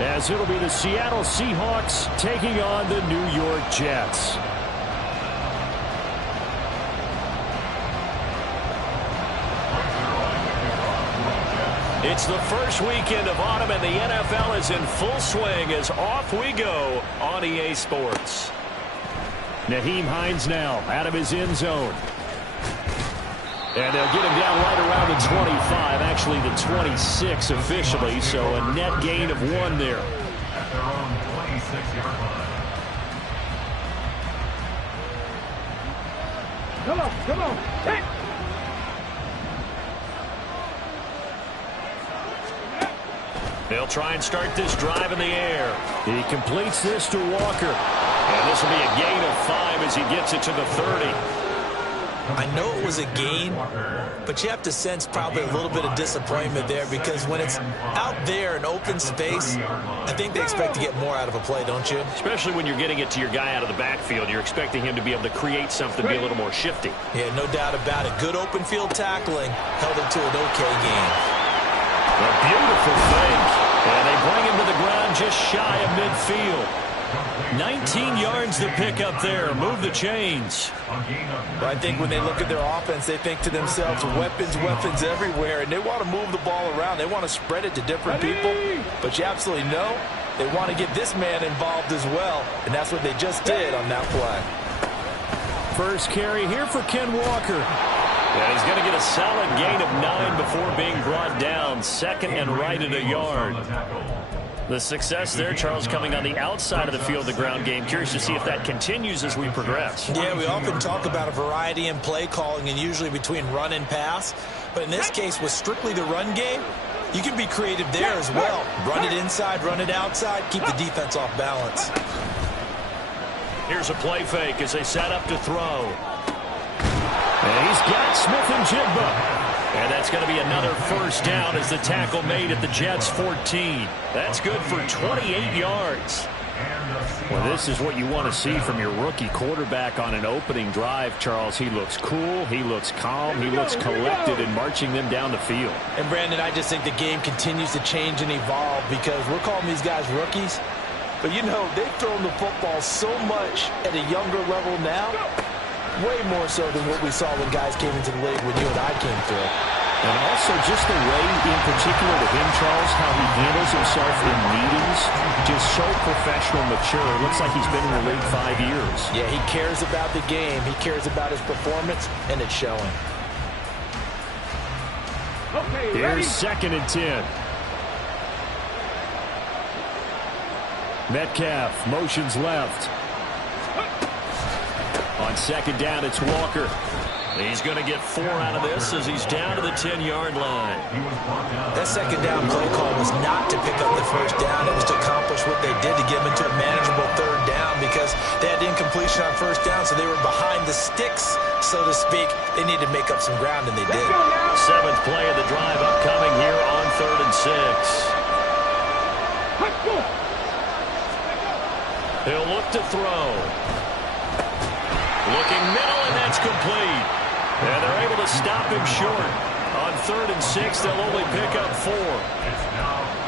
as it'll be the Seattle Seahawks taking on the New York Jets. It's the first weekend of autumn, and the NFL is in full swing as off we go on EA Sports. Nyheim Hines now out of his end zone. And they'll get him down right around the 25, actually the 26 officially, so a net gain of 1 there. At their own 26-yard line. Come on, hey! They'll try and start this drive in the air. He completes this to Walker. And this will be a gain of 5 as he gets it to the 30. I know it was a gain, but you have to sense probably a little bit of disappointment there because when it's out there in open space, I think they expect to get more out of a play, don't you? Especially when you're getting it to your guy out of the backfield. You're expecting him to be able to create something, be a little more shifty. Yeah, no doubt about it. Good open field tackling held him to an okay game. A beautiful fake. And they bring him to the ground just shy of midfield. 19 yards to pick up there. Move the chains. But I think when they look at their offense, they think to themselves, weapons everywhere, and they want to move the ball around. They want to spread it to different people. But you absolutely know they want to get this man involved as well, and that's what they just did on that play. First carry here for Ken Walker. And he's going to get a solid gain of 9 before being brought down. Second and right at a yard. The success there, Charles, coming on the outside of the field, the ground game. Curious to see if that continues as we progress. Yeah, we often talk about a variety in play calling and usually between run and pass. But in this case, with strictly the run game, you can be creative there as well. Run it inside, run it outside, keep the defense off balance. Here's a play fake as they set up to throw. And he's got Smith and Jigba. And that's going to be another first down as the tackle made at the Jets' 14. That's good for 28 yards. Well, this is what you want to see from your rookie quarterback on an opening drive, Charles. He looks cool, he looks calm, he looks collected in marching them down the field. And, Brandon, I just think the game continues to change and evolve because we're calling these guys rookies. But, you know, they've thrown the football so much at a younger level now. Way more so than what we saw when guys came into the league when you and I came through. And also just the way, in particular to him, Charles, how he handles himself in meetings, just so professional, mature. Looks like he's been in the league 5 years. Yeah, he cares about the game. He cares about his performance, and it's showing. Here's 2nd and 10. Metcalf motions left. On 2nd down, it's Walker. He's going to get 4 out of this as he's down to the 10-yard line. That 2nd down play call was not to pick up the first down. It was to accomplish what they did to get them into a manageable 3rd down because they had incompletion on 1st down, so they were behind the sticks, so to speak. They needed to make up some ground, and they did. 7th play of the drive upcoming here on 3rd and 6. He'll look to throw. Looking middle, and that's complete. And they're able to stop him short. On 3rd and 6, they'll only pick up 4.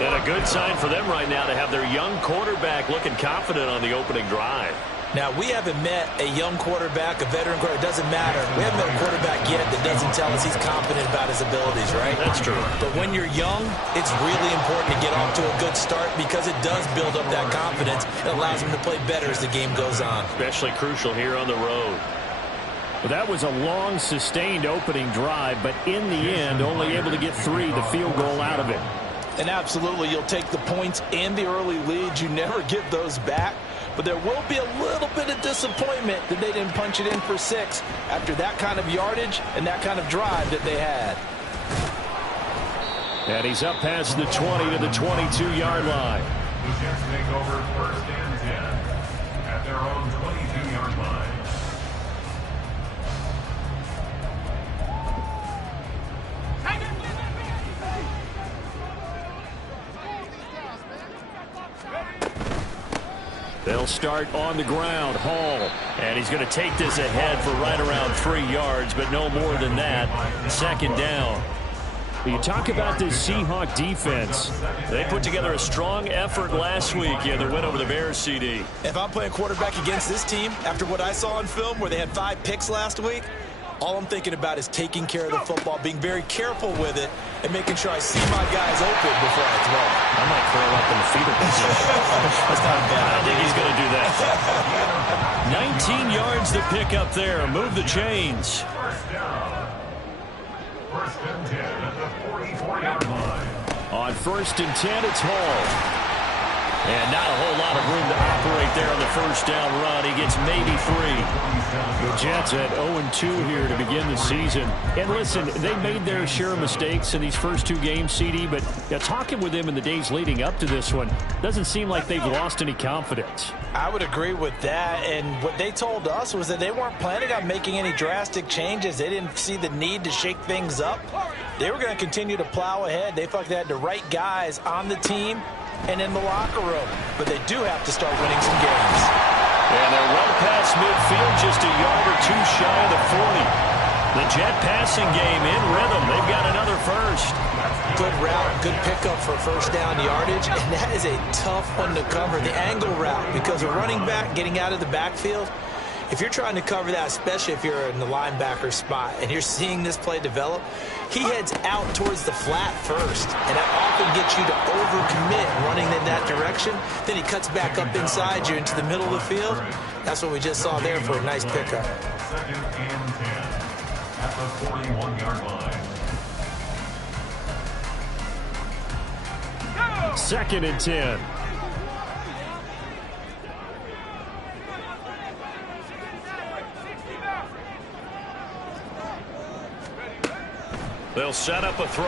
And a good sign for them right now to have their young quarterback looking confident on the opening drive. Now, we haven't met a young quarterback, a veteran quarterback. It doesn't matter. We haven't met a quarterback yet that doesn't tell us he's confident about his abilities, right? That's true. But when you're young, it's really important to get off to a good start because it does build up that confidence. It allows him to play better as the game goes on. Especially crucial here on the road. Well, that was a long, sustained opening drive, but in the end, only able to get 3, the field goal out of it. And absolutely, you'll take the points and the early leads. You never get those back. But there will be a little bit of disappointment that they didn't punch it in for 6 after that kind of yardage and that kind of drive that they had. And he's up past the 20 to the 22-yard line. The Jets take over 1st and 10 at their own 22-yard line. They'll start on the ground. Hall. And he's going to take this ahead for right around 3 yards, but no more than that. 2nd down. You talk about this Seahawks defense. They put together a strong effort last week in their win over the Bears, CD. If I'm playing quarterback against this team, after what I saw on film where they had 5 picks last week, all I'm thinking about is taking care of the football, being very careful with it, and making sure I see my guys open before I throw. I might curl up in the fetal position. That's not bad. I don't think he's going to do that. 19 yards to pick up there. Move the chains. First down. First and 10 at the 44-yard line. On 1st and 10, it's Hall. And not a whole lot of room to operate there on the first down run. He gets maybe 3. The Jets at 0-2 here to begin the season. And listen, they made their share of mistakes in these first 2 games, CD, but talking with them in the days leading up to this one, doesn't seem like they've lost any confidence. I would agree with that, and what they told us was that they weren't planning on making any drastic changes. They didn't see the need to shake things up. They were going to continue to plow ahead. They felt they had the right guys on the team and in the locker room, but they do have to start winning some games. And they're well past midfield, just a yard or 2 shy of the 40. The Jet passing game in rhythm. They've got another first. Good route, good pickup for first down yardage, and that is a tough one to cover, the angle route, because a running back getting out of the backfield, if you're trying to cover that, especially if you're in the linebacker spot and you're seeing this play develop, he heads out towards the flat first, and that often gets you to overcommit running in that direction. Then he cuts back up inside you into the middle of the field. That's what we just saw there for a nice pickup. Second and 10 at the 41-yard line. 2nd and 10. They'll set up a throw.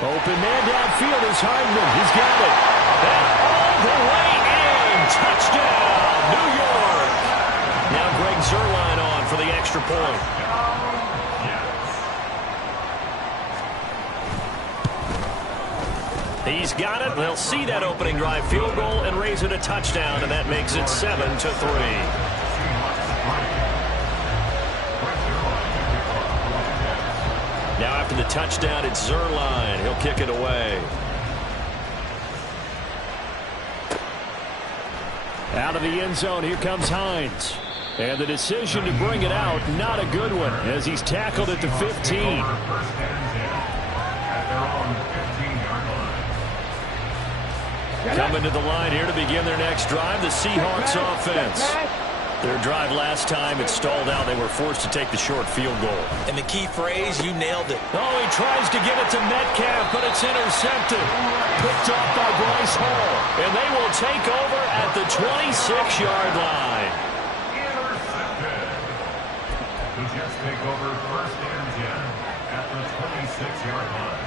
Open man downfield is Hardman. He's got it. And all the way in. Touchdown, New York. Now Greg Zuerlein on for the extra point. He's got it. They'll see that opening drive field goal and raise it a touchdown, and that makes it 7-3. Now after the touchdown, it's Zuerlein. He'll kick it away. Out of the end zone, here comes Hines. And the decision to bring it out, not a good one, as he's tackled at the 15. Coming to the line here to begin their next drive, the Seahawks offense. Their drive last time, it stalled out. They were forced to take the short field goal. And the key phrase, you nailed it. Oh, he tries to get it to Metcalf, but it's intercepted. Picked off by Bryce Hall. And they will take over at the 26-yard line. Intercepted. The Jets take over 1st and 10 at the 26-yard line.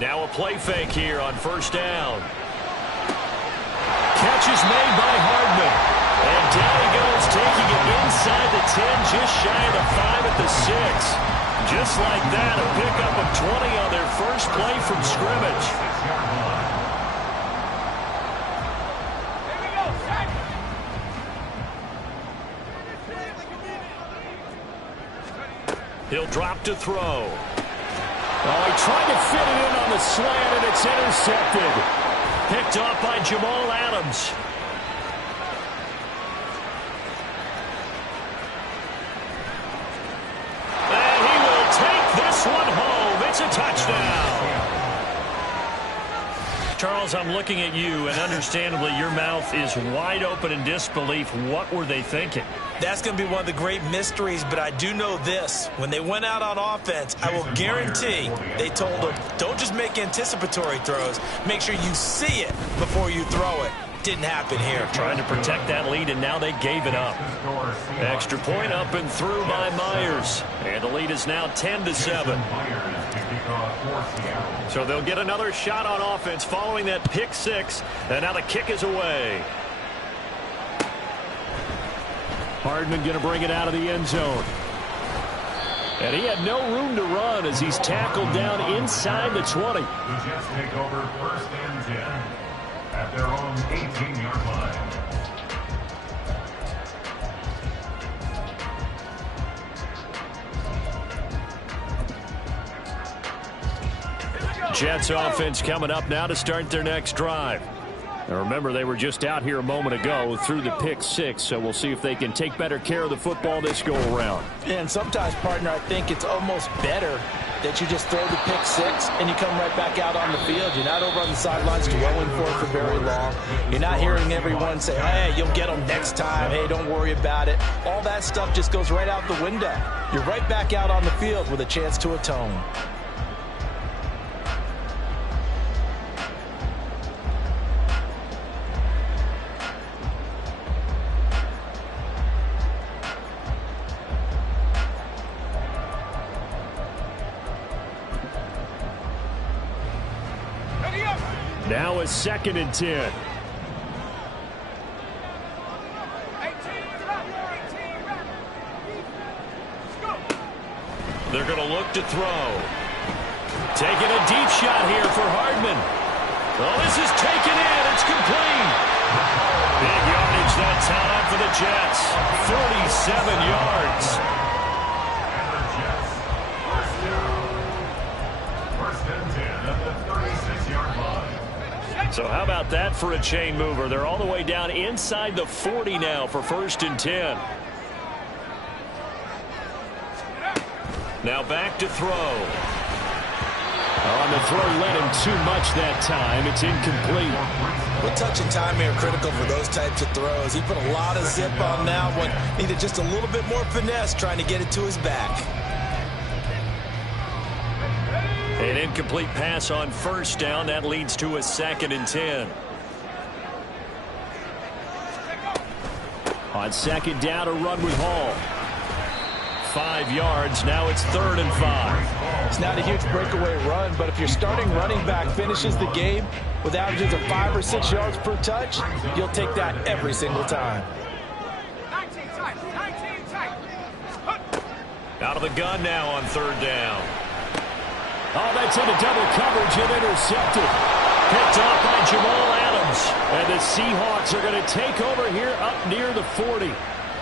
Now a play fake here on 1st down. Catch is made by Hardman. And down he goes, taking it inside the 10, just shy of the 5 at the 6. Just like that, a pickup of 20 on their first play from scrimmage. He'll drop to throw. Oh, he tried to fit it in on the slant, and it's intercepted. Picked off by Jamal Adams. And he will take this one home. It's a touchdown. Charles, I'm looking at you, and understandably, your mouth is wide open in disbelief. What were they thinking? That's going to be one of the great mysteries, but I do know this. When they went out on offense, I will guarantee they told them, don't just make anticipatory throws. Make sure you see it before you throw it. Didn't happen here. Trying to protect that lead, and now they gave it up. Extra point up and through by Myers. And the lead is now 10-7. So they'll get another shot on offense following that pick six. And now the kick is away. Hardman going to bring it out of the end zone. And he had no room to run as he's tackled down inside the 20. The Jets take over first and 10 at their own 18-yard line. Jets offense coming up now to start their next drive. Now remember, they were just out here a moment ago through the pick six, so we'll see if they can take better care of the football this go around. And sometimes, partner, I think it's almost better that you just throw the pick six and you come right back out on the field. You're not over on the sidelines dwelling for it for very long. You're not hearing everyone say, hey, you'll get them next time. Hey, don't worry about it. All that stuff just goes right out the window. You're right back out on the field with a chance to atone. Now a 2nd and 10. They're going to look to throw. Taking a deep shot here for Hardman. Oh, this is taken in. It's complete. Big yardage that time for the Jets. 47 yards. So how about that for a chain mover? They're all the way down inside the 40 now for 1st and 10. Now back to throw. On the throw led him too much that time. It's incomplete. Well, touch and time here critical for those types of throws. He put a lot of zip on that one. Needed just a little bit more finesse trying to get it to his back. An incomplete pass on 1st down. That leads to a 2nd and 10. On 2nd down, a run with Hall. 5 yards. Now it's 3rd and 5. It's not a huge breakaway run, but if your starting running back finishes the game with averages of 5 or 6 yards per touch, you'll take that every single time. Out of the gun now on 3rd down. Oh, that's into double coverage and intercepted. Picked off by Jamal Adams. And the Seahawks are going to take over here up near the 40.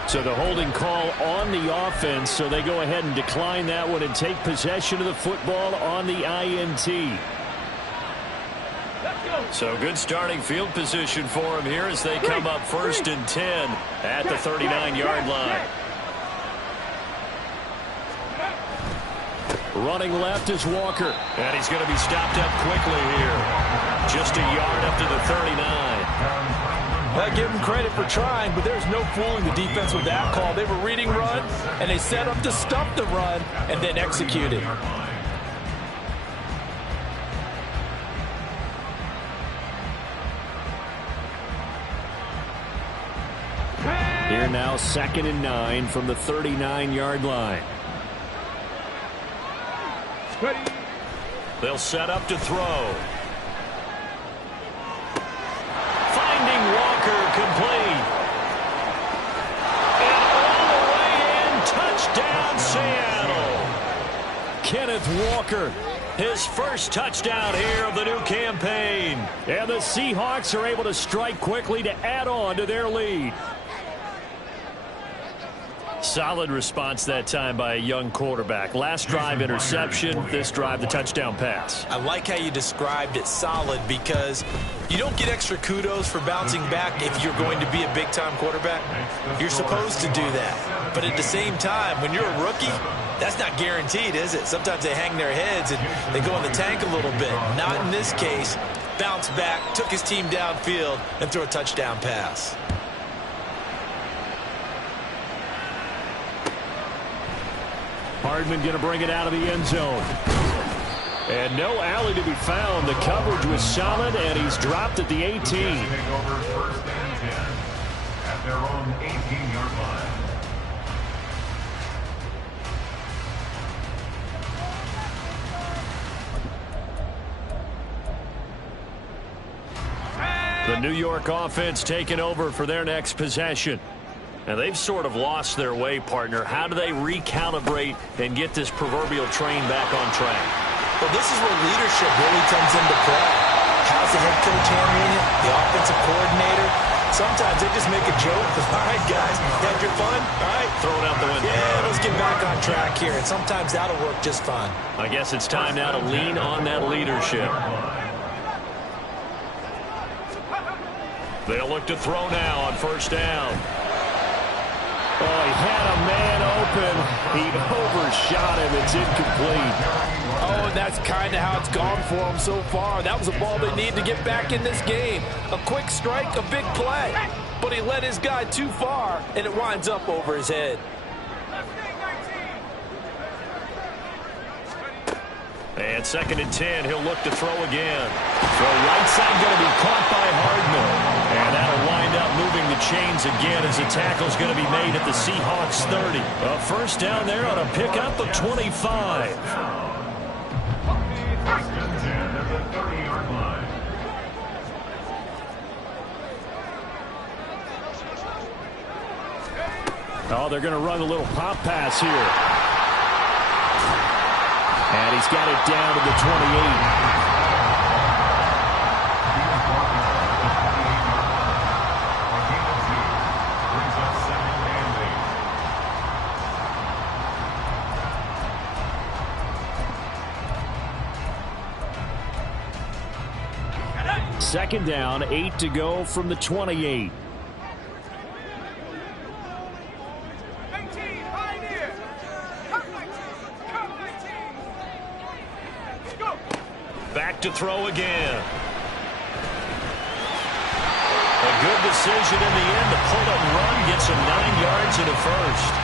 So the holding call on the offense, so they go ahead and decline that one and take possession of the football on the INT. So good starting field position for them here as they come up 1st and 10 at the 39-yard line. Running left is Walker. And he's going to be stopped up quickly here. Just a yard up to the 39. I give them credit for trying, but there's no fooling the defense with that call. They were reading run, and they set up to stop the run, and then executed. Here now 2nd and 9 from the 39-yard line. They'll set up to throw. Finding Walker, complete. And all the way in, touchdown Seattle. Kenneth Walker, his first touchdown here of the new campaign. And the Seahawks are able to strike quickly to add on to their lead. Solid response that time by a young quarterback. Last drive, interception. This drive, the touchdown pass. I like how you described it solid because you don't get extra kudos for bouncing back if you're going to be a big-time quarterback. You're supposed to do that. But at the same time, when you're a rookie, that's not guaranteed, is it? Sometimes they hang their heads and they go in the tank a little bit. Not in this case. Bounced back, took his team downfield, and threw a touchdown pass. Hardman going to bring it out of the end zone. And no alley to be found. The coverage was solid, and he's dropped at the 18. Take over first and 10 at their own 18-yard line. The New York offense taking over for their next possession. And they've sort of lost their way, partner. How do they recalibrate and get this proverbial train back on track? Well, this is where leadership really comes into play. How's the head coach handling it? The offensive coordinator? Sometimes they just make a joke. All right, guys, had your fun? All right. Throw it out the window. Yeah, let's get back on track here. And sometimes that'll work just fine. I guess it's time now to lean on that leadership. They'll look to throw now on first down. Oh, he had a man open. He overshot him. It's incomplete. Oh, and that's kind of how it's gone for them so far. That was a ball they need to get back in this game. A quick strike, a big play. But he led his guy too far, and it winds up over his head. And 2nd and 10, he'll look to throw again. Throw right side going to be caught by Hardman. And that'll wind up moving the chains again as the tackle's going to be made at the Seahawks 30. A first down there on a pickup of 25. First and 10 at the 30-yard line. Oh, they're going to run a little pop pass here. And he's got it down to the 28. Second down, 8 to go from the 28. Back to throw again. A good decision in the end to pull and run, gets him 9 yards and a first.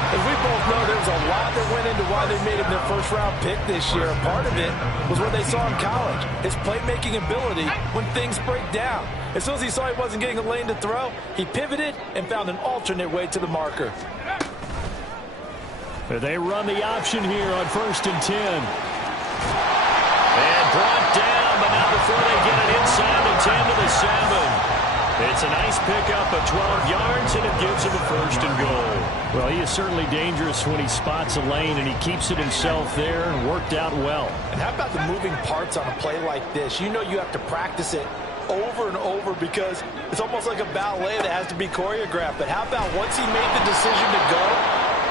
As we both know, there was a lot that went into why they made him their first-round pick this year. A part of it was what they saw in college, his playmaking ability when things break down. As soon as he saw he wasn't getting a lane to throw, he pivoted and found an alternate way to the marker. They run the option here on 1st and 10. And brought down, but not before they get it inside the 10 to the 7. It's a nice pickup of 12 yards, and it gives him a 1st and goal. Well, he is certainly dangerous when he spots a lane, and he keeps it himself there and worked out well. And how about the moving parts on a play like this? You know you have to practice it over and over because it's almost like a ballet that has to be choreographed. But how about once he made the decision to go,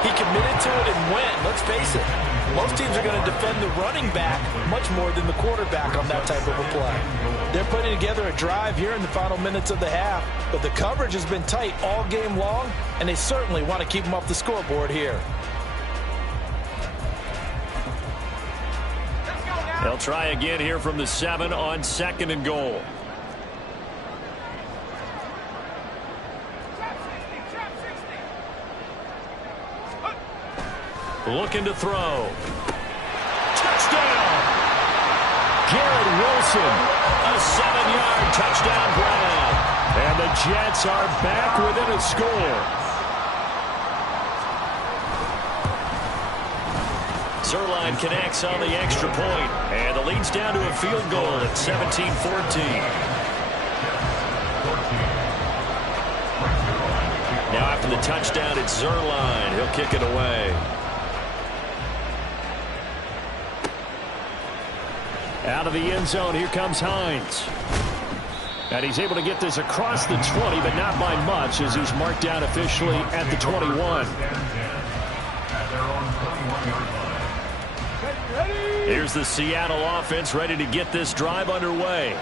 he committed to it and went. Let's face it, most teams are going to defend the running back much more than the quarterback on that type of a play. They're putting together a drive here in the final minutes of the half, but the coverage has been tight all game long, and they certainly want to keep them off the scoreboard here. They'll try again here from the 7 on 2nd and goal. Looking to throw. Touchdown! Garrett Wilson, a 7-yard touchdown grab. And the Jets are back within a score. Zerline connects on the extra point, and the lead's down to a field goal at 17-14. Now after the touchdown, it's Zerline. He'll kick it away. Out of the end zone, here comes Hines. And he's able to get this across the 20, but not by much, as he's marked down officially at the 21. Here's the Seattle offense ready to get this drive underway.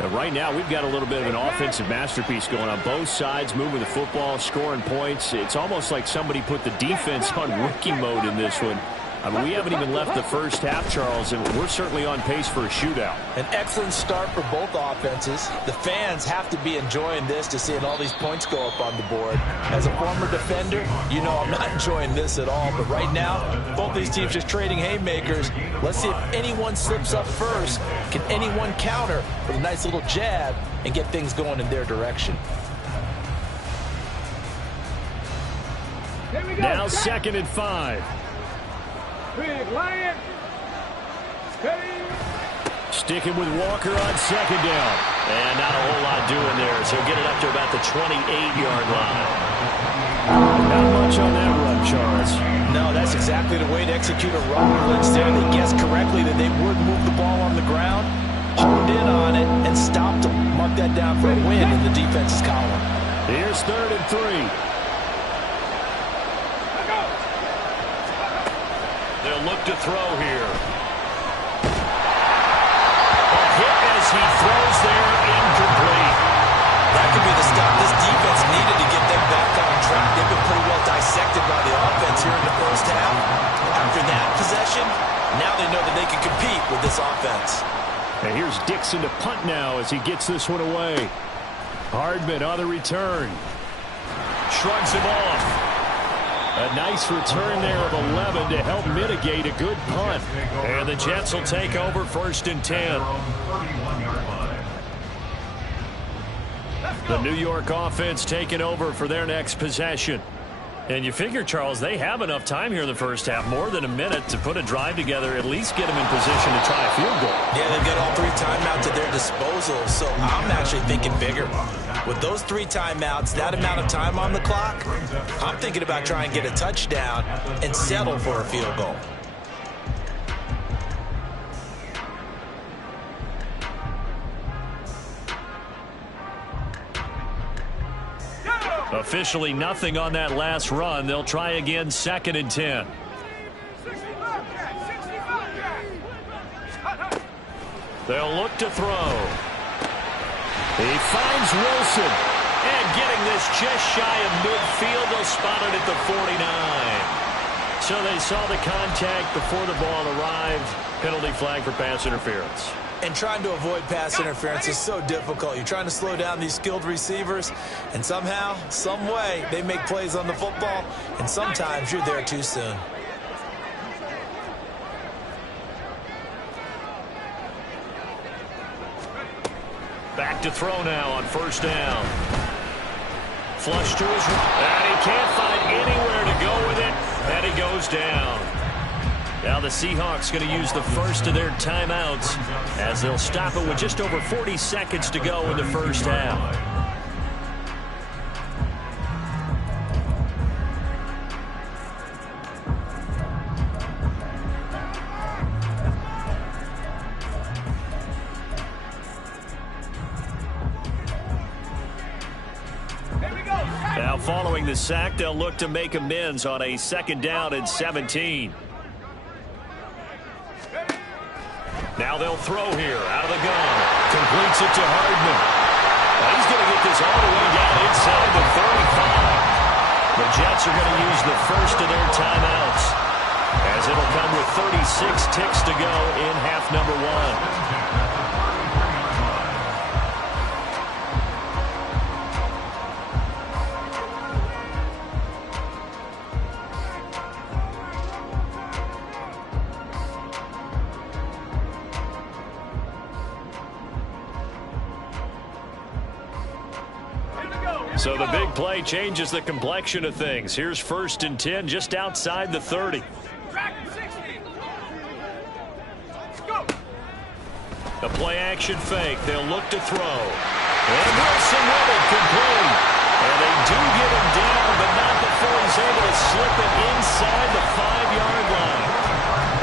And right now, we've got a little bit of an offensive masterpiece going on both sides, moving the football, scoring points. It's almost like somebody put the defense on rookie mode in this one. I mean, we haven't even left the first half, Charles, and we're certainly on pace for a shootout. An excellent start for both offenses. The fans have to be enjoying this to seeing all these points go up on the board. As a former defender, you know I'm not enjoying this at all. But right now, both these teams just trading haymakers. Let's see if anyone slips up first. Can anyone counter with a nice little jab and get things going in their direction? Now 2nd and 5. Big Lion. Steady. Sticking with Walker on 2nd down. And not a whole lot doing there, so get it up to about the 28-yard line. Not much on that run, Charles. No, that's exactly the way to execute a run. Instead, they guessed correctly that they would move the ball on the ground, honed in on it, and stopped them. Mark that down for a win in the defense's column. Here's 3rd and 3. They'll look to throw here. A hit as he throws there, incomplete. That could be the stop this defense needed to get them back on track. They've been pretty well dissected by the offense here in the first half. After that possession, now they know that they can compete with this offense. And here's Dixon to punt now as he gets this one away. Hardman on the return. Shrugs him off. A nice return there of 11 to help mitigate a good punt. And the Jets will take over 1st and 10. The New York offense taking over for their next possession. And you figure, Charles, they have enough time here in the first half, more than a minute, to put a drive together, at least get them in position to try a field goal. Yeah, they've got all 3 timeouts at their disposal, so I'm actually thinking bigger. With those 3 timeouts, that amount of time on the clock, I'm thinking about trying to get a touchdown and settle for a field goal. Officially nothing on that last run. They'll try again 2nd and 10. They'll look to throw. He finds Wilson. And getting this just shy of midfield, they'll spot it at the 49. So they saw the contact before the ball arrived. Penalty flag for pass interference. And trying to avoid pass interference is so difficult. You're trying to slow down these skilled receivers, and somehow, some way, they make plays on the football, and sometimes you're there too soon. Back to throw now on 1st down. Flush to his right, and he can't find anywhere to go with it, and he goes down. Now the Seahawks going to use the first of their timeouts as they'll stop it with just over 40 seconds to go in the first half. Now following the sack, they'll look to make amends on a 2nd down and 17. Now they'll throw here out of the gun. Completes it to Hardman. Now he's going to get this all the way down inside the 35. The Jets are going to use the first of their timeouts as it'll come with 36 ticks to go in half number 1. So the big play changes the complexion of things. Here's 1st and 10 just outside the 30. The play action fake. They'll look to throw. And Wilson with it, complete. And they do get him down, but not before he's able to slip it inside the 5-yard line.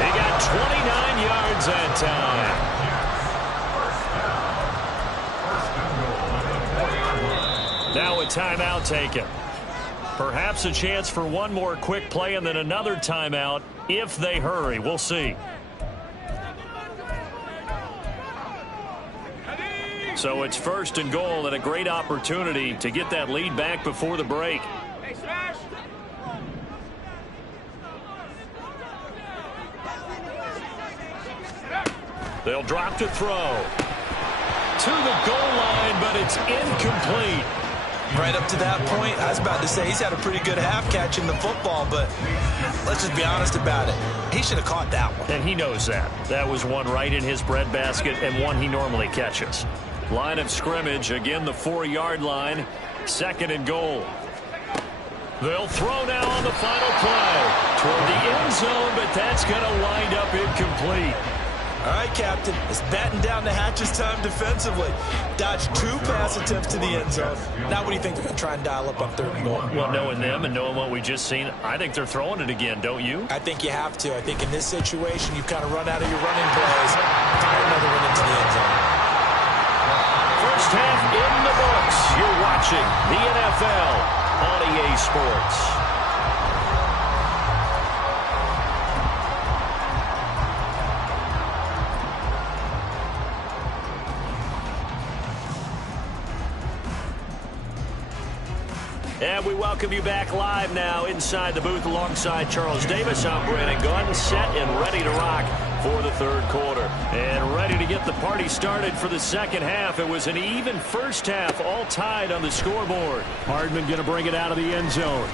He got 29 yards that time. Now a timeout taken. Perhaps a chance for one more quick play and then another timeout if they hurry. We'll see. So it's 1st and goal and a great opportunity to get that lead back before the break. They'll drop to throw. To the goal line, but it's incomplete. Right up to that point, I was about to say he's had a pretty good half catching the football, but let's just be honest about it. He should have caught that one. And he knows that. That was one right in his breadbasket and one he normally catches. Line of scrimmage, again the 4-yard line. 2nd and goal. They'll throw now on the final play toward the end zone, but that's going to wind up incomplete. All right, Captain, it's batten down the hatches time defensively. Dodged 2 pass attempts to the end zone. Now what do you think they're going to try and dial up on 3rd and goal? Well, knowing them and knowing what we just seen, I think they're throwing it again, don't you? I think you have to. I think in this situation, you've kind of run out of your running plays. Fire another one into the end zone. First half in the books. You're watching the NFL on EA Sports. And we welcome you back live now inside the booth alongside Charles Davis. I'm Brandon Gunn, set and ready to rock for the 3rd quarter. And ready to get the party started for the 2nd half. It was an even first half, all tied on the scoreboard. Hardman going to bring it out of the end zone.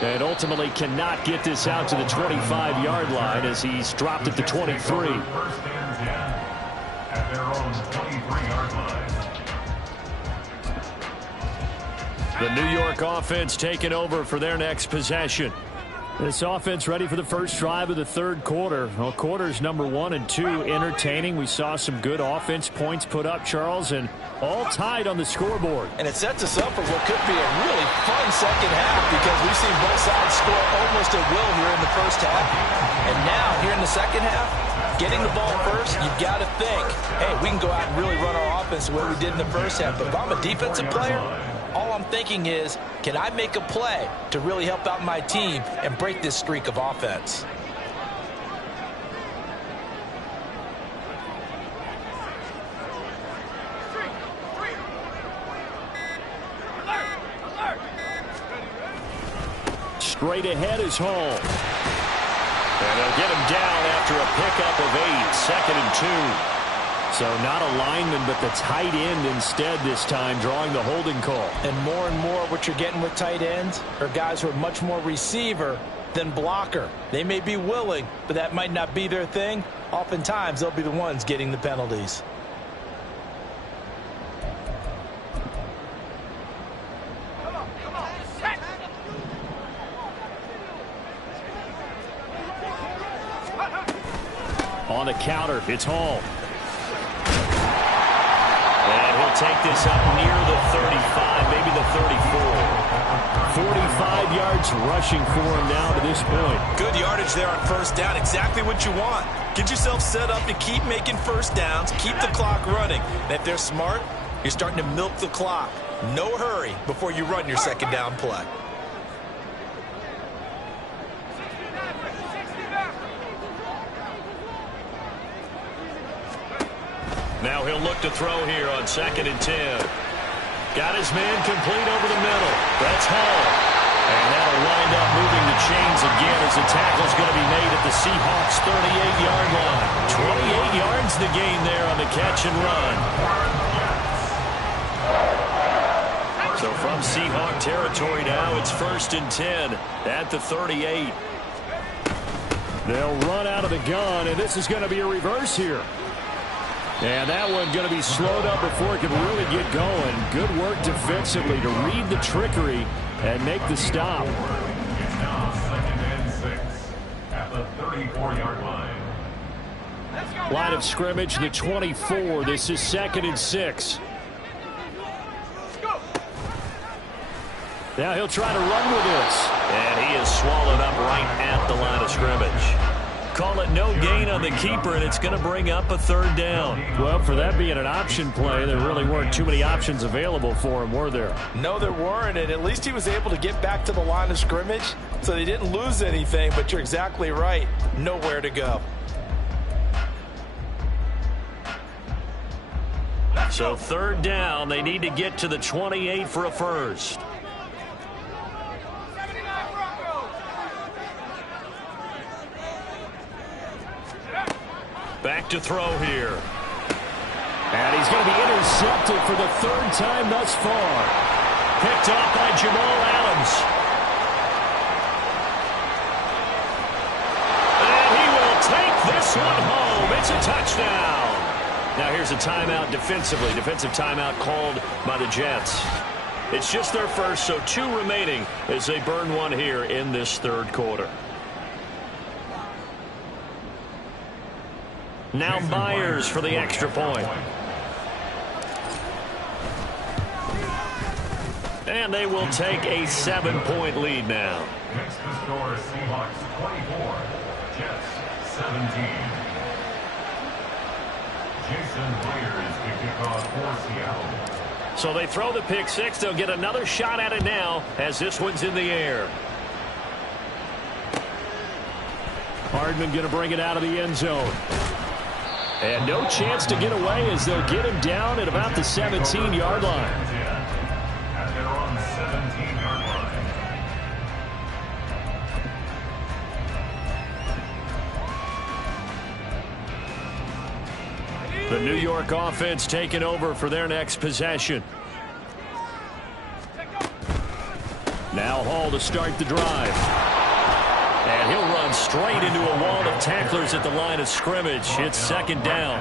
And ultimately cannot get this out to the 25-yard line as he's dropped at the 23. 1st and 10 at their own 23-yard line. The New York offense taking over for their next possession. This offense ready for the first drive of the 3rd quarter. Well, quarters number 1 and 2 entertaining. We saw some good offense points put up, Charles, and all tied on the scoreboard. And it sets us up for what could be a really fun 2nd half because we've seen both sides score almost at will here in the first half. And now, here in the 2nd half, getting the ball first, you've got to think, hey, we can go out and really run our offense the way we did in the first half. But if I'm a defensive player, all I'm thinking is, can I make a play to really help out my team and break this streak of offense? Straight ahead is Hall. And they'll get him down after a pickup of 8, 2nd and 2. So not a lineman, but the tight end instead this time, drawing the holding call. And more what you're getting with tight ends are guys who are much more receiver than blocker. They may be willing, but that might not be their thing. Oftentimes, they'll be the ones getting the penalties. On the counter, it's Hall. And he'll take this up near the 35, maybe the 34. 45 yards rushing for him now to this point. Good yardage there on 1st down. Exactly what you want. Get yourself set up to keep making 1st downs, keep the clock running. And if they're smart, you're starting to milk the clock. No hurry before you run your 2nd down play. Now he'll look to throw here on 2nd and 10. Got his man complete over the middle. That's Hall. And that'll wind up moving the chains again as the tackle's going to be made at the Seahawks 38-yard line. 28 yards the gain there on the catch and run. So from Seahawk territory now, it's 1st and 10 at the 38. They'll run out of the gun, and this is going to be a reverse here. And that one going to be slowed up before it can really get going. Good work defensively to read the trickery and make the stop. And now 2nd and 6 at the 34-yard line. Line of scrimmage, the 24. This is 2nd and 6. Now he'll try to run with this. And he is swallowed up right at the line of scrimmage. Call it no gain on the keeper, and it's going to bring up a 3rd down. Well, for that being an option play, there really weren't too many options available for him, were there? No, there weren't, and at least he was able to get back to the line of scrimmage, so they didn't lose anything, but you're exactly right. Nowhere to go. So 3rd down, they need to get to the 28 for a first. Back to throw here. And he's going to be intercepted for the third time thus far. Picked off by Jamal Adams. And he will take this one home. It's a touchdown. Now here's a timeout defensively. Defensive timeout called by the Jets. It's just their first, so 2 remaining as they burn one here in this third quarter. Now Myers for the extra point. And they will take a 7-point lead now. Next to score, Seahawks 24, Jets 17. Jason Myers to kick off for Seattle. So they throw the pick six. They'll get another shot at it now as this one's in the air. Hardman going to bring it out of the end zone. And no chance to get away as they'll get him down at about the 17-yard line. At their own 17-yard line. The New York offense taking over for their next possession. Now Hall to start the drive. And he'll run straight into a wall of tacklers at the line of scrimmage. It's second down.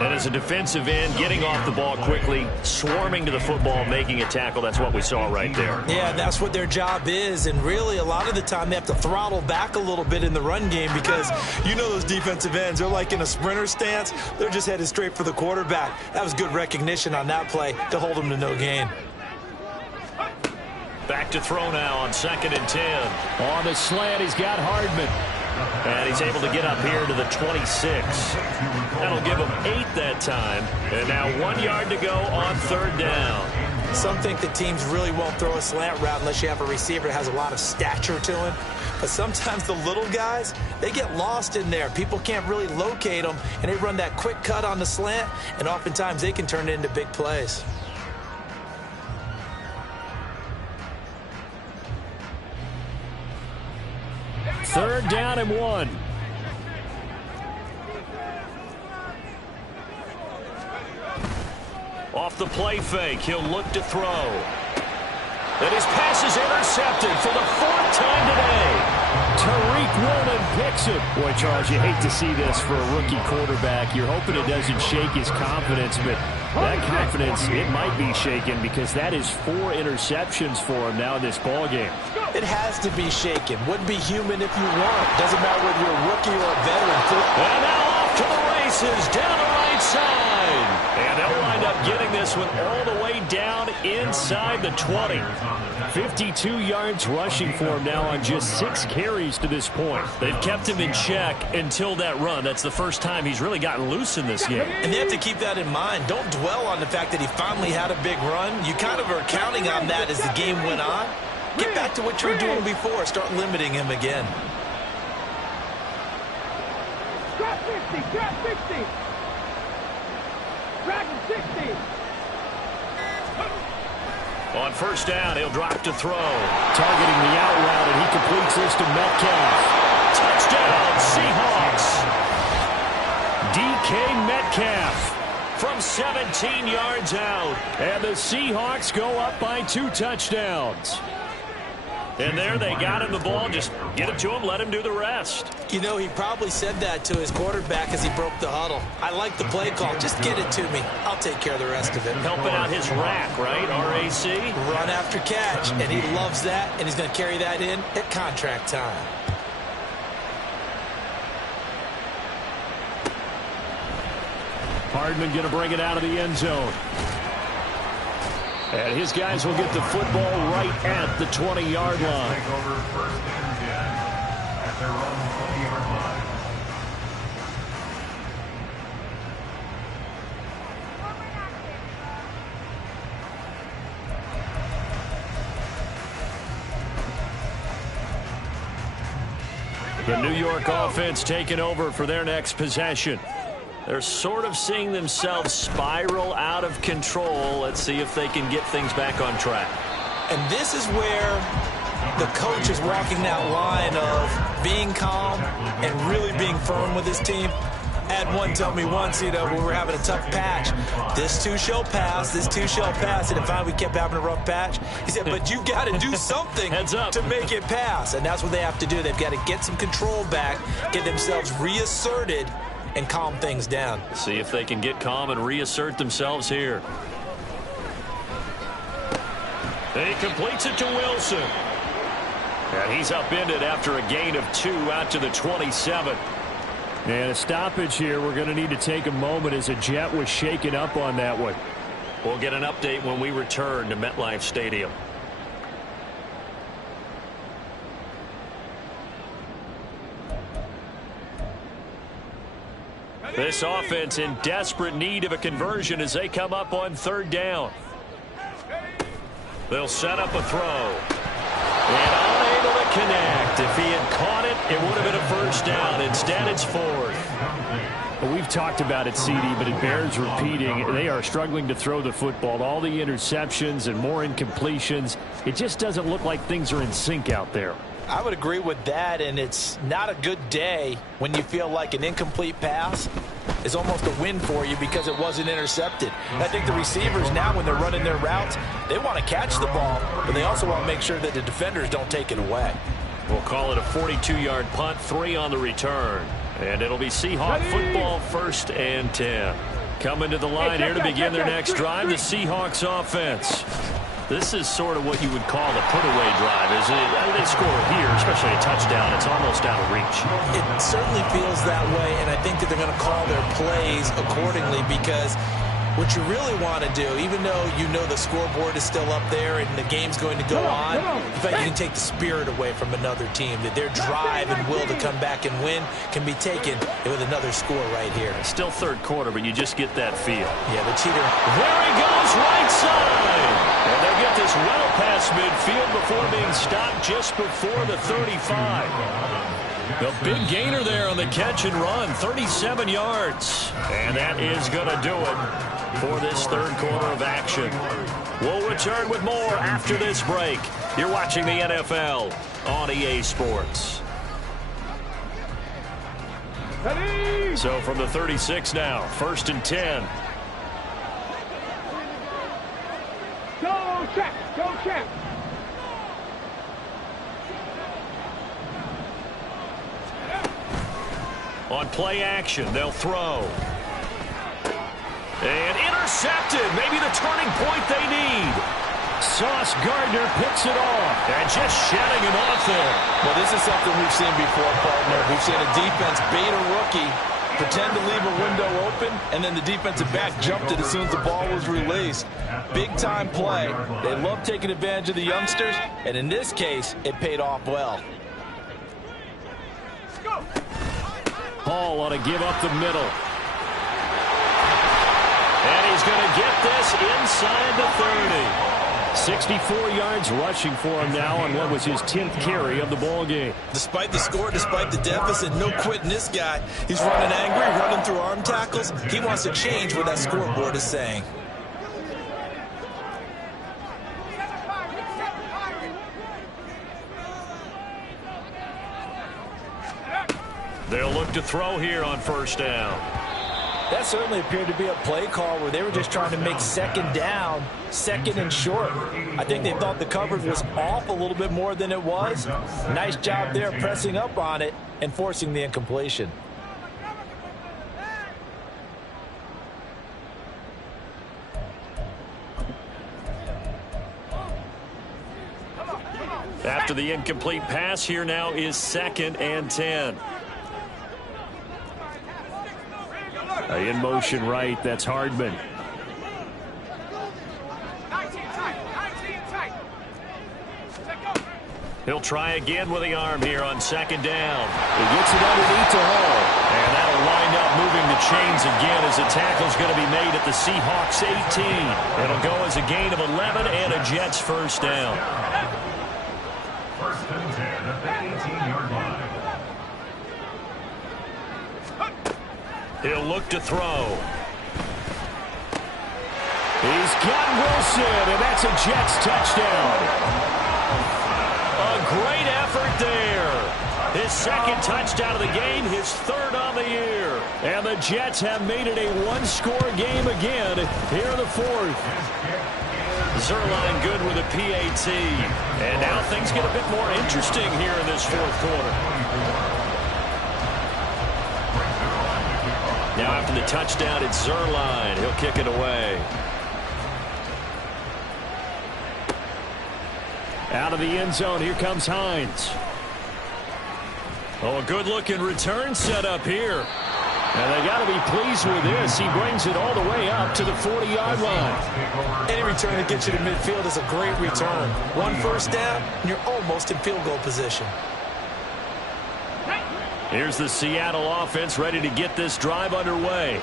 And as a defensive end, getting off the ball quickly, swarming to the football, making a tackle. That's what we saw right there. Yeah, that's what their job is. And really, a lot of the time, they have to throttle back a little bit in the run game because you know those defensive ends, they're like in a sprinter stance. They're just headed straight for the quarterback. That was good recognition on that play to hold them to no gain. Back to throw now on 2nd and 10. On the slant, he's got Hardman. And he's able to get up here to the 26. That'll give him 8 that time. And now 1 yard to go on 3rd down. Some think that teams really won't throw a slant route unless you have a receiver that has a lot of stature to him. But sometimes the little guys, they get lost in there. People can't really locate them, and they run that quick cut on the slant, and oftentimes they can turn it into big plays. Third down and 1. Off the play fake, he'll look to throw. And his pass is intercepted for the 4th time today. Tariq Woolen picks it. Boy, Charles, you hate to see this for a rookie quarterback. You're hoping it doesn't shake his confidence, but that confidence, it might be shaken because that is 4 interceptions for him now in this ballgame. It has to be shaken. Wouldn't be human if you weren't. Doesn't matter whether you're a rookie or a veteran. And now off to the races down the right side. And they'll wind up getting this one all the way down inside the 20. 52 yards rushing for him now on just 6 carries to this point. They've kept him in check until that run. That's the first time he's really gotten loose in this game. And they have to keep that in mind. Don't dwell on the fact that he finally had a big run. You kind of are counting on that as the game went on. Get back to what you were doing before. Start limiting him again. Drop 50, drop 50. Dragon 60. On 1st down, he'll drop to throw. Targeting the out route, and he completes this to Metcalf. Touchdown, Seahawks. DK Metcalf from 17 yards out. And the Seahawks go up by 2 touchdowns. And there they got him the ball. Just get it to him, let him do the rest. You know, he probably said that to his quarterback as he broke the huddle. I like the play call. Just get it to me. I'll take care of the rest of it. Helping out his rack, right? RAC? Run after catch. And he loves that, and he's going to carry that in at contract time. Hardman going to bring it out of the end zone. And his guys will get the football right at the 20-yard line. Take over 1st and 10 at their own 20-yard line. The New York offense taking over for their next possession. They're sort of seeing themselves spiral out of control. Let's see if they can get things back on track. And this is where the coach is walking that line of being calm and really being firm with his team. had one tell me once, when we were having a tough patch, this too shall pass, this too shall pass. And if we kept having a rough patch, he said, but you got to do something to make it pass. And that's what they have to do. They've got to get some control back, get themselves reasserted, and calm things down. See if they can get calm and reassert themselves here. He completes it to Wilson. And he's upended after a gain of 2 out to the 27. And a stoppage here. We're going to need to take a moment as a Jet was shaken up on that one. We'll get an update when we return to MetLife Stadium. This offense in desperate need of a conversion as they come up on 3rd down. They'll set up a throw. And unable to connect. If he had caught it, it would have been a 1st down. Instead, it's 4th. Well, we've talked about it, CD, but it bears repeating. They are struggling to throw the football. All the interceptions and more incompletions. It just doesn't look like things are in sync out there. I would agree with that, and it's not a good day when you feel like an incomplete pass is almost a win for you because it wasn't intercepted. And I think the receivers now, when they're running their routes, they want to catch the ball, but they also want to make sure that the defenders don't take it away. We'll call it a 42-yard punt, 3 on the return. And it'll be Seahawk football, 1st and 10. Coming to the line here to begin their next drive, the Seahawks offense. This is sort of what you would call a put-away drive, isn't it? I mean, they score here, especially a touchdown. It's almost out of reach. It certainly feels that way, and I think that they're going to call their plays accordingly because what you really want to do, even though you know the scoreboard is still up there and the game's going to go on, in fact, you can take the spirit away from another team, that their drive and will to come back and win can be taken with another score right here. It's still 3rd quarter, but you just get that feel. Yeah, the cheater. There he goes, right side. And they get this well past midfield before being stopped just before the 35. The big gainer there on the catch and run, 37 yards. And that is going to do it for this 3rd quarter of action. We'll return with more after this break. You're watching the NFL on EA Sports. So from the 36 now, 1st and 10. Go, check. Go, check. On play action, they'll throw. And intercepted. Maybe the turning point they need. Sauce Gardner picks it off. And just shedding him off there. Well, this is something we've seen before, partner. We've seen a defense bait a rookie, pretend to leave a window open, and then the defensive back jumped it as soon as the ball was released. Big-time play. They love taking advantage of the youngsters, and in this case, it paid off well. Hall ought to give up the middle. And he's going to get this inside the 30. 64 yards rushing for him now on what was his 10th carry of the ball game. Despite the score, despite the deficit, no quitting this guy. He's running angry, running through arm tackles. He wants to change what that scoreboard is saying. They'll look to throw here on 1st down. That certainly appeared to be a play call where they were just trying to make 2nd down, 2nd and short. I think they thought the coverage was off a little bit more than it was. Nice job there pressing up on it and forcing the incompletion. After the incomplete pass, here now is 2nd and 10. In motion right, that's Hardman. He'll try again with the arm here on 2nd down. He gets it underneath to Hall. And that'll wind up moving the chains again as the tackle's going to be made at the Seahawks 18. It'll go as a gain of 11 and a Jets 1st down. 1st and 10 at the 18-yard line. He'll look to throw. He's got Wilson, and that's a Jets touchdown. A great effort there. His second touchdown of the game, his third on the year. And the Jets have made it a one-score game again here in the fourth. Zerline good with a PAT. And now things get a bit more interesting here in this fourth quarter. Now after the touchdown, it's Zerline. He'll kick it away. Out of the end zone, here comes Hines. Oh, a good-looking return set up here. And they got to be pleased with this. He brings it all the way up to the 40-yard line. Any return that gets you to midfield is a great return. One first down, and you're almost in field goal position. Here's the Seattle offense ready to get this drive underway.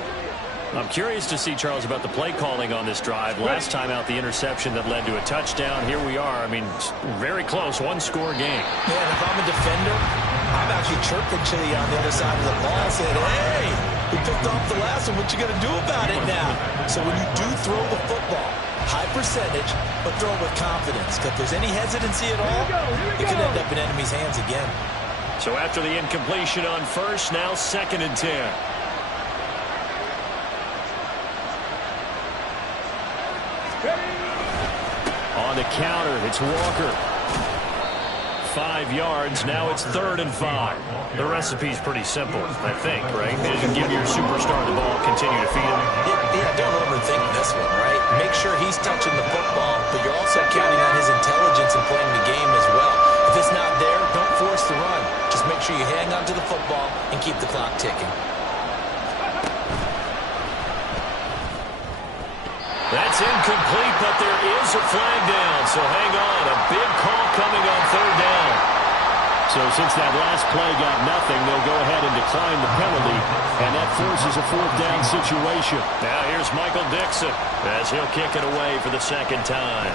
I'm curious to see, Charles, about the play calling on this drive. Last time out, the interception that led to a touchdown. Here we are. I mean, very close, one-score game. Yeah, and if I'm a defender, I'm actually chirping Chili on the other side of the ball, saying, hey, we picked off the last one. What you going to do about it now? So when you do throw the football, high percentage, but throw with confidence. Because if there's any hesitancy at all, it could end up in enemy's hands again. So after the incompletion on first, now 2nd and 10. On the counter, it's Walker. 5 yards. Now it's 3rd and 5. The recipe's pretty simple, I think, right? You give your superstar the ball, continue to feed him. Yeah, don't overthink this one, right? Make sure he's touching the football, but you're also counting on his intelligence in playing the game as well. If it's not there, don't force the run. Just make sure you hang on to the football and keep the clock ticking. That's incomplete, but there is a flag down. So hang on. A big call coming on 3rd down. So since that last play got nothing, they'll go ahead and decline the penalty, and that forces a 4th down situation. Now here's Michael Dixon as he'll kick it away for the 2nd time.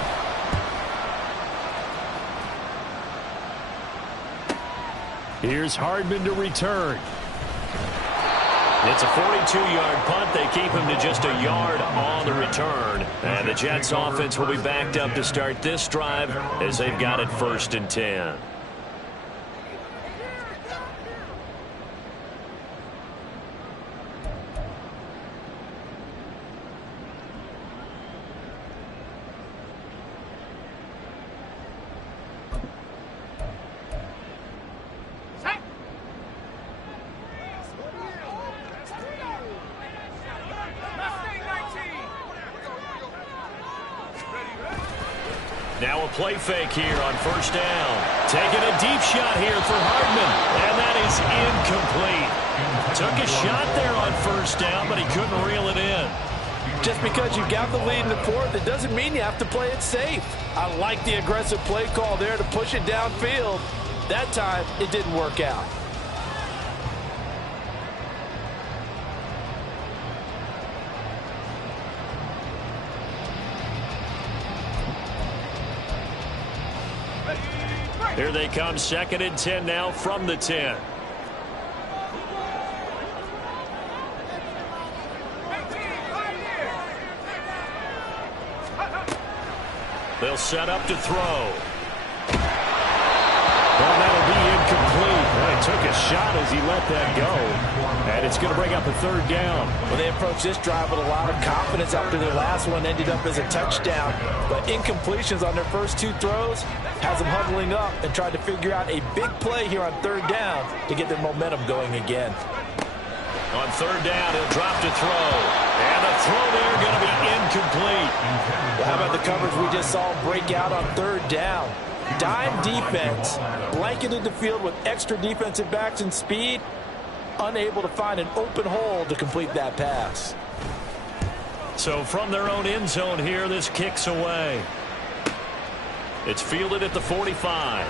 Here's Hardman to return. It's a 42-yard punt. They keep him to just a yard on the return. And the Jets offense will be backed up to start this drive as they've got it 1st and 10. Now a play fake here on 1st down. Taking a deep shot here for Hardman. And that is incomplete. Took a shot there on 1st down, but he couldn't reel it in. Just because you've got the lead in the fourth, it doesn't mean you have to play it safe. I like the aggressive play call there to push it downfield. That time, it didn't work out. Here they come, 2nd and 10 now from the 10. They'll set up to throw. Well, that'll be incomplete. Well, he took a shot as he let that go. And it's going to bring up a 3rd down. Well, they approached this drive with a lot of confidence after their last one ended up as a touchdown. But incompletions on their first 2 throws has them huddling up and trying to figure out a big play here on 3rd down to get their momentum going again. On 3rd down, he'll drop to throw. And the throw there going to be incomplete. Well, how about the coverage we just saw break out on 3rd down? Dime defense, blanketed the field with extra defensive backs and speed, unable to find an open hole to complete that pass. So from their own end zone here, this kicks away. It's fielded at the 45.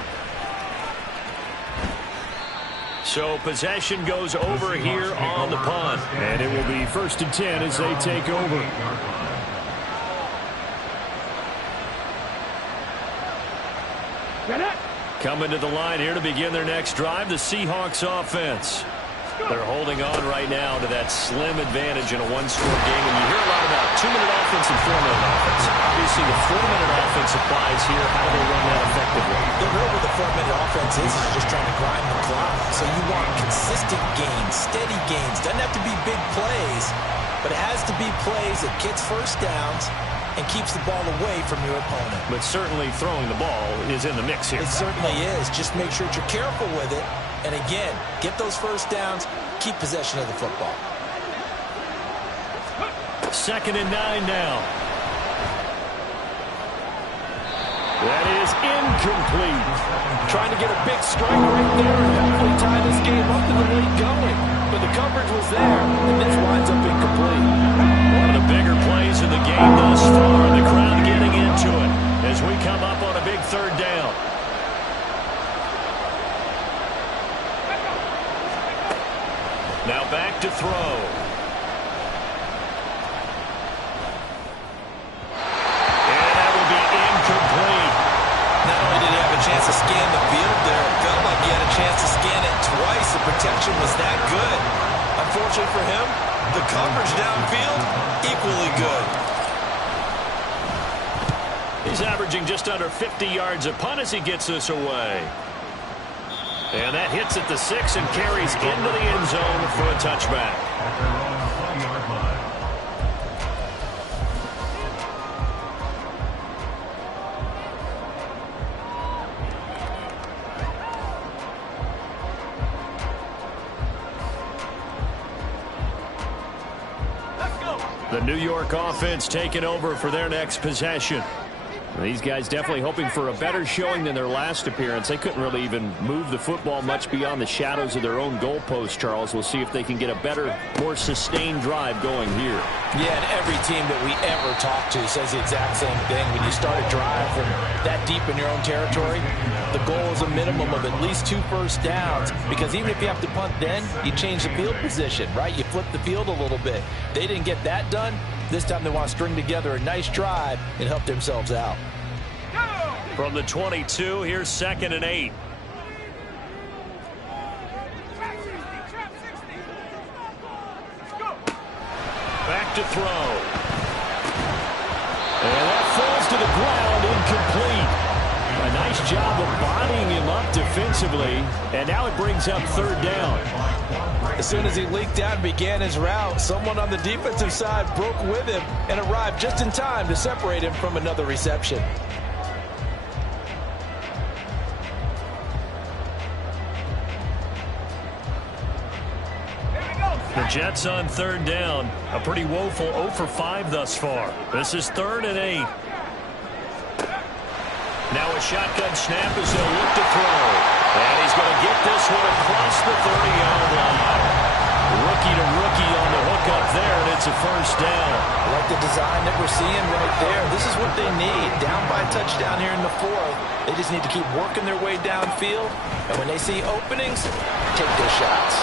So possession goes over here on the punt. And it will be 1st and 10 as they take over. Coming to the line here to begin their next drive, the Seahawks offense. They're holding on right now to that slim advantage in a one-score game. And you hear a lot about 2-minute offense and 4-minute offense. Obviously, the 4-minute offense applies here. How do they run that effectively? The rule with the 4-minute offense offense is just trying to grind the clock. So you want consistent gains, steady gains. Doesn't have to be big plays, but it has to be plays that gets first downs and keeps the ball away from your opponent. But certainly throwing the ball is in the mix here. It certainly is. Just make sure that you're careful with it. And again, get those first downs, keep possession of the football. 2nd and 9 now. That is incomplete. Trying to get a big strike right there and hopefully tie this game up in the late going. But the coverage was there, and this winds up incomplete. One of the bigger plays of the game thus far. The crowd getting into it as we come up on a big 3rd down. Now back to throw. And that will be incomplete. Not only did he have a chance to scan the field there, it felt like he had a chance to scan it twice. The protection was that good. Unfortunately for him, the coverage downfield, equally good. He's averaging just under 50 yards a punt as he gets this away. And that hits at the 6 and carries into the end zone for a touchback. At their own 20-yard line. The New York offense taking over for their next possession. These guys definitely hoping for a better showing than their last appearance. They couldn't really even move the football much beyond the shadows of their own goalpost, Charles. We'll see if they can get a better, more sustained drive going here. Yeah, and every team that we ever talk to says the exact same thing. When you start a drive from that deep in your own territory, the goal is a minimum of at least 2 first downs, because even if you have to punt then, you change the field position, right? You flip the field a little bit. They didn't get that done. This time they want to string together a nice drive and help themselves out. From the 22, here's 2nd and 8. Back to throw. And that falls to the ground, incomplete. A nice job of bodying him up defensively, and now it brings up 3rd down. As soon as he leaked out and began his route, someone on the defensive side broke with him and arrived just in time to separate him from another reception. The Jets on 3rd down. A pretty woeful 0 for 5 thus far. This is 3rd and 8. Now a shotgun snap as they'll look to throw. And he's going to get this one across the 30-yard line. Rookie to rookie on the hook up there, and it's a first down. I like the design that we're seeing right there. This is what they need. Down by a touchdown here in the 4th. They just need to keep working their way downfield. And when they see openings, take their shots.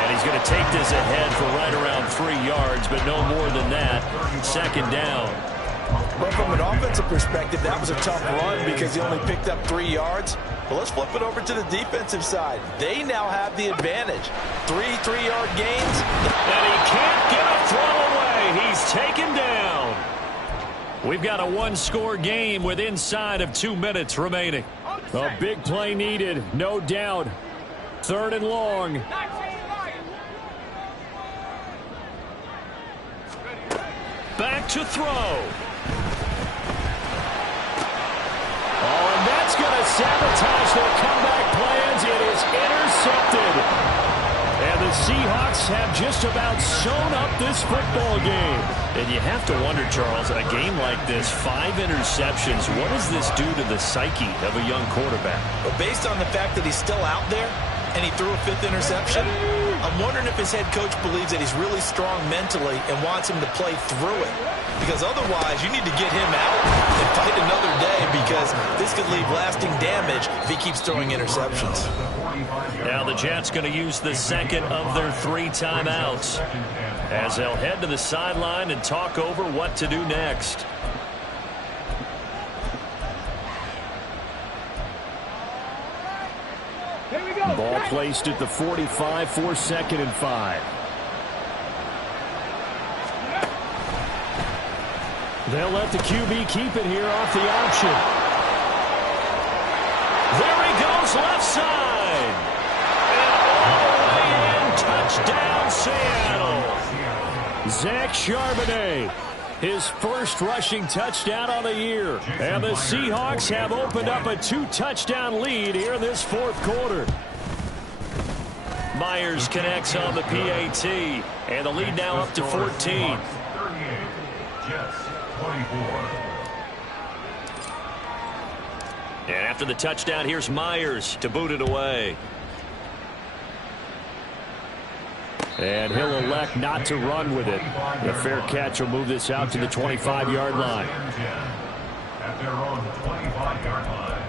And he's going to take this ahead for right around 3 yards, but no more than that. 2nd down. But from an offensive perspective, that was a tough run because he only picked up 3 yards. But let's flip it over to the defensive side. They now have the advantage. 3 3-yard gains. And he can't get a throw away. He's taken down. We've got a 1-score game with inside of 2 minutes remaining. A big play needed, no doubt. 3rd and long. Back to throw. Oh, and that's going to sabotage their comeback plans. It is intercepted. And the Seahawks have just about sewn up this football game. And you have to wonder, Charles, a game like this, 5 interceptions, what does this do to the psyche of a young quarterback? But based on the fact that he's still out there and he threw a 5th interception, I'm wondering if his head coach believes that he's really strong mentally and wants him to play through it. Because otherwise, you need to get him out and fight another day, because this could leave lasting damage if he keeps throwing interceptions. Now the Jets going to use the 2nd of their 3 timeouts as they'll head to the sideline and talk over what to do next. Ball placed at the 45 for 2nd and 5. They'll let the QB keep it here off the option. There he goes, left side. Charbonnet. His first rushing touchdown on the year. And the Seahawks have opened up a 2-touchdown lead here in this fourth quarter. Myers connects on the PAT. And the lead now up to 14. 38, Jets 24. And after the touchdown, here's Myers to boot it away. And he'll elect not to run with it. A fair catch will move this out to the 25-yard line. At their own 25-yard line.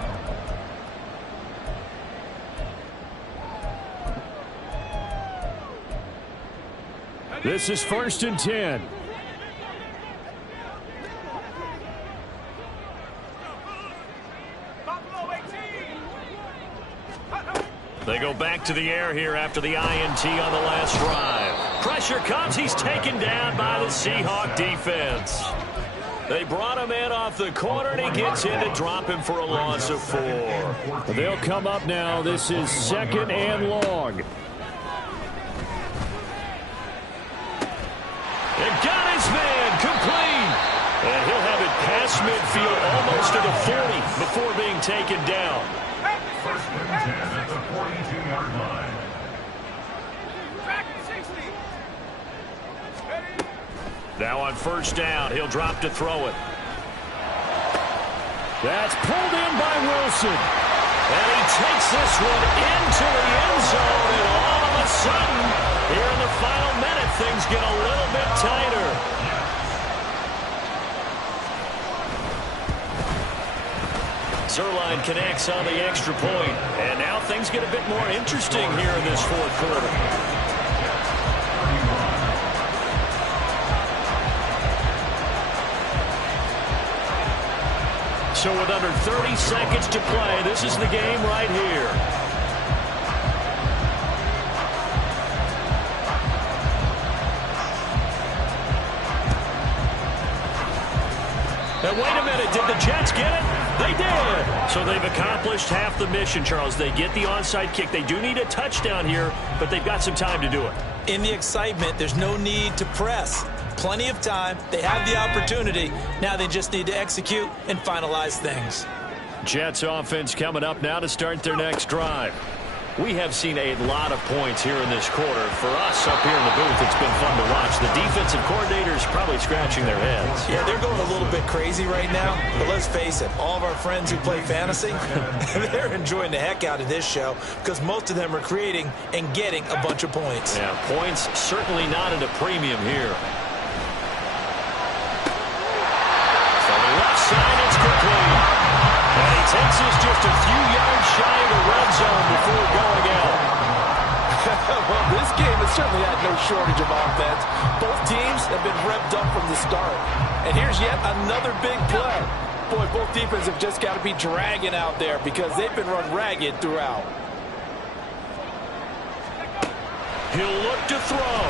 This is 1st and 10. They go back to the air here after the INT on the last drive. Pressure comes. He's taken down by the Seahawk defense. They brought him in off the corner, and he gets in to drop him for a loss of 4. They'll come up now. This is 2nd and long. And got his man complete. And he'll have it past midfield almost to the 40 before being taken down. 1st and 10 at the 42-yard line. Now on 1st down, he'll drop to throw it. That's pulled in by Wilson. And he takes this one into the end zone, and all of a sudden, here in the final minute, things get a little bit tighter. Zuerlein connects on the extra point, and now things get a bit more interesting here in this fourth quarter. So with under 30 seconds to play, this is the game right here. And wait a minute, did the Jets get it? They did. So they've accomplished half the mission, Charles. They get the onside kick. They do need a touchdown here, but they've got some time to do it. In the excitement, there's no need to press. Plenty of time. They have the opportunity. Now they just need to execute and finalize things. Jets offense coming up now to start their next drive. We have seen a lot of points here in this quarter. For us up here in the booth, it's been fun to watch. The defensive coordinators probably scratching their heads. Yeah, they're going a little bit crazy right now. But let's face it, all of our friends who play fantasy, they're enjoying the heck out of this show because most of them are creating and getting a bunch of points. Yeah, points certainly not at a premium here. From the left side, it's complete. And he takes us just a few yards shy of the red zone before going out. Well, this game has certainly had no shortage of offense. Both teams have been revved up from the start. And here's yet another big play. Boy, both defenses have just got to be dragging out there because they've been run ragged throughout. He'll look to throw.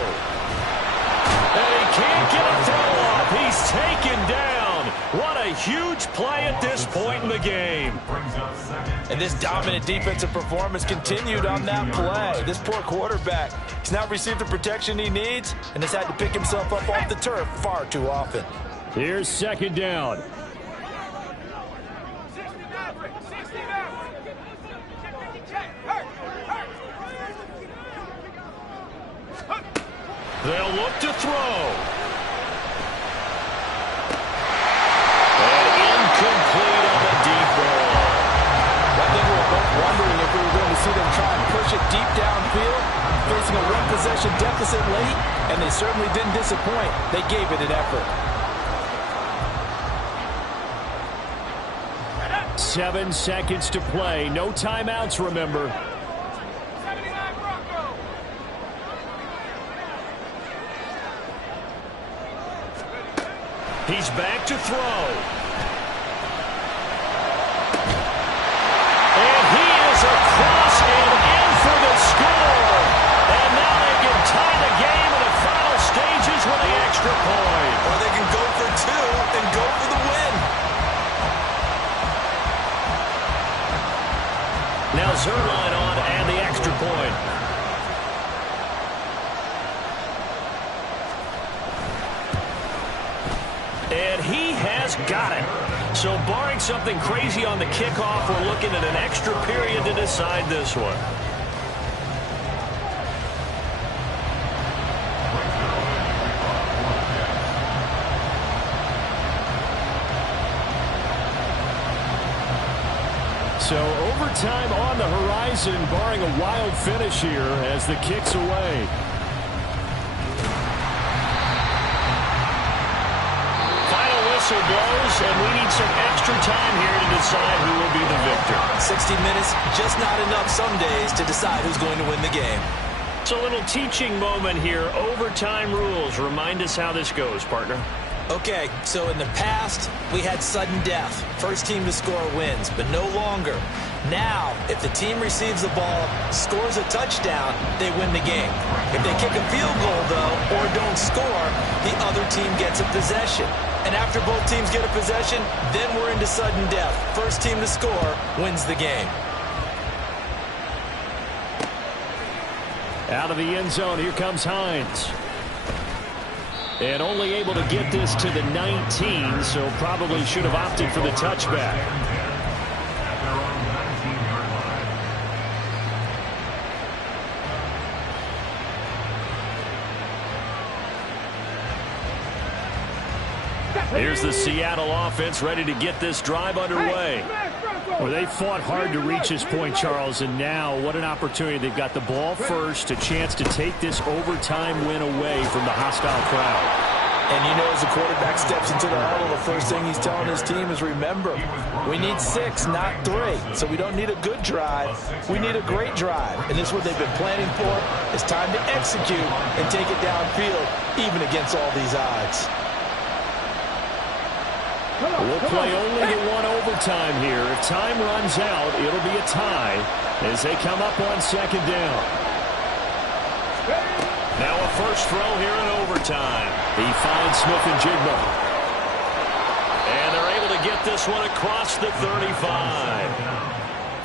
And he can't get a throw off. He's taken down. What a huge play at this point in the game. And this dominant defensive performance continued on that play. This poor quarterback has now received the protection he needs and has had to pick himself up off the turf far too often. Here's 2nd down. They'll look to throw. Complete on the deep ball. I think we were both wondering if we were going to see them try and push it deep downfield, facing a one-possession deficit late, and they certainly didn't disappoint. They gave it an effort. 7 seconds to play. No timeouts, remember. He's back to throw. Across and in for the score. And now they can tie the game in the final stages with the extra point. Or they can go for 2 and go for the win. Now Zuerlein on and the extra point. He's got it. So barring something crazy on the kickoff, we're looking at an extra period to decide this one. So overtime on the horizon, barring a wild finish here as the kick's away. Final whistle blows, and we need some extra time here to decide who will be the victor. 60 minutes, just not enough some days to decide who's going to win the game. It's a little teaching moment here. Overtime rules. Remind us how this goes, partner. Okay, so in the past, we had sudden death. First team to score wins, but no longer. Now, if the team receives the ball, scores a touchdown, they win the game. If they kick a field goal, though, or don't score, the other team gets a possession. And after both teams get a possession, then we're into sudden death. First team to score wins the game. Out of the end zone, here comes Hines. And only able to get this to the 19, so probably should have opted for the touchback. Here's the Seattle offense ready to get this drive underway. Well, they fought hard to reach this point, Charles, and now what an opportunity. They've got the ball first, a chance to take this overtime win away from the hostile crowd. And you know, as the quarterback steps into the huddle, the first thing he's telling his team is, remember, we need 6, not 3. So we don't need a good drive. We need a great drive. And this is what they've been planning for. It's time to execute and take it downfield, even against all these odds. We'll play only to one overtime here. If time runs out, it'll be a tie as they come up on second down. Now a first throw here in overtime. He finds Smith-Njigba. And they're able to get this one across the 35.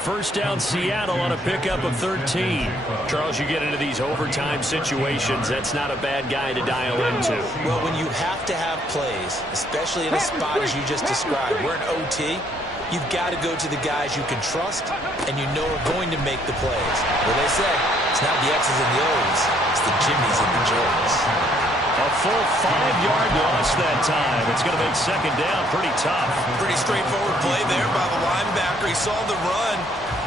First down Seattle on a pickup of 13. Charles, you get into these overtime situations, that's not a bad guy to dial into. Well, when you have to have plays, especially in a spot as you just described, we're in OT, you've got to go to the guys you can trust and you know are going to make the plays. Well, they say it's not the X's and the O's, it's the Jimmys and the Joes. A full 5-yard loss that time. It's going to make second down pretty tough. Pretty straightforward play there by the linebacker. He saw the run,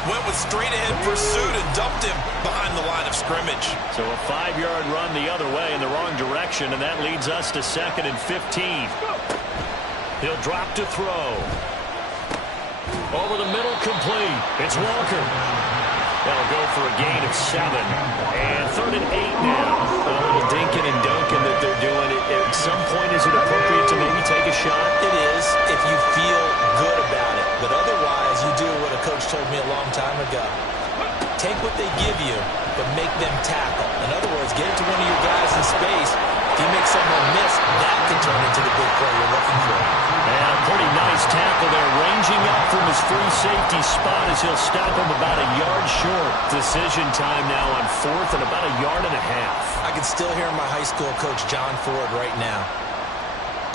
went with straight-ahead pursuit, and dumped him behind the line of scrimmage. So a 5-yard run the other way in the wrong direction, and that leads us to 2nd and 15. He'll drop to throw. Over the middle, complete. It's Walker. That'll go for a gain of 7. And 3rd and 8 now. A little dinking and dunking that they're doing. At some point, is it appropriate to maybe take a shot? It is if you feel good about it. But otherwise, you do what a coach told me a long time ago. Take what they give you, but make them tackle. In other words, get it to one of your guys in space. If you make someone miss, that can turn into the big play you're looking for. And a pretty nice tackle there, ranging up from his free safety spot as he'll stop him about a yard short. Decision time now on 4th and about a yard and a half. I can still hear my high school coach, John Ford, right now.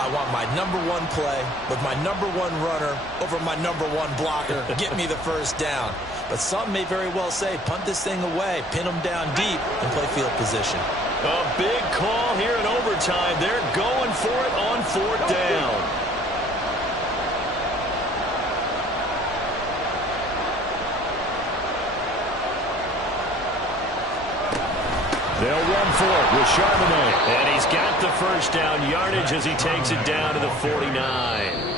I want my #1 play with my #1 runner over my #1 blocker. Get me the first down. But some may very well say, punt this thing away, pin them down deep, and play field position. A big call here in overtime. They're going for it on 4th down. They'll run for it with Charbonnet. And he's got the first down yardage as he takes it down to the 49.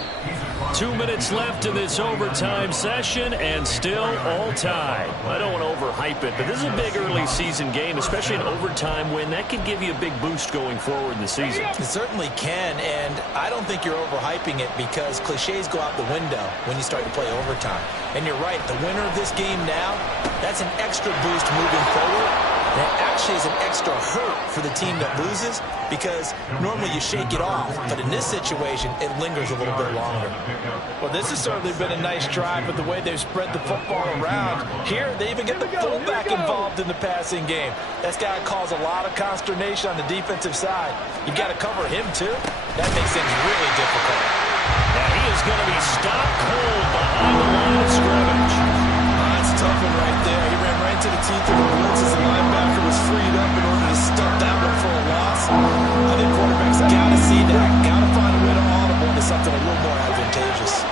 2 minutes left in this overtime session, and still all tied. I don't want to overhype it, but this is a big early season game, especially an overtime win. That could give you a big boost going forward in the season. It certainly can, and I don't think you're overhyping it because cliches go out the window when you start to play overtime. And you're right, the winner of this game now, that's an extra boost moving forward. And it actually is an extra hurt for the team that loses because normally you shake it off. But in this situation, it lingers a little bit longer. Well, this has certainly been a nice drive, but the way they've spread the football around. Here, they even get the fullback involved in the passing game. That's got to cause a lot of consternation on the defensive side. You've got to cover him, too. That makes things really difficult. And he is going to be stopped cold behind the line of scrimmage. That's a tough one right there. He ran right into the teeth of the blitz as the linebacker was freed up in order to stuff that one for a loss. I think quarterbacks got to see that, got to find a way to audible into something a little more advantageous.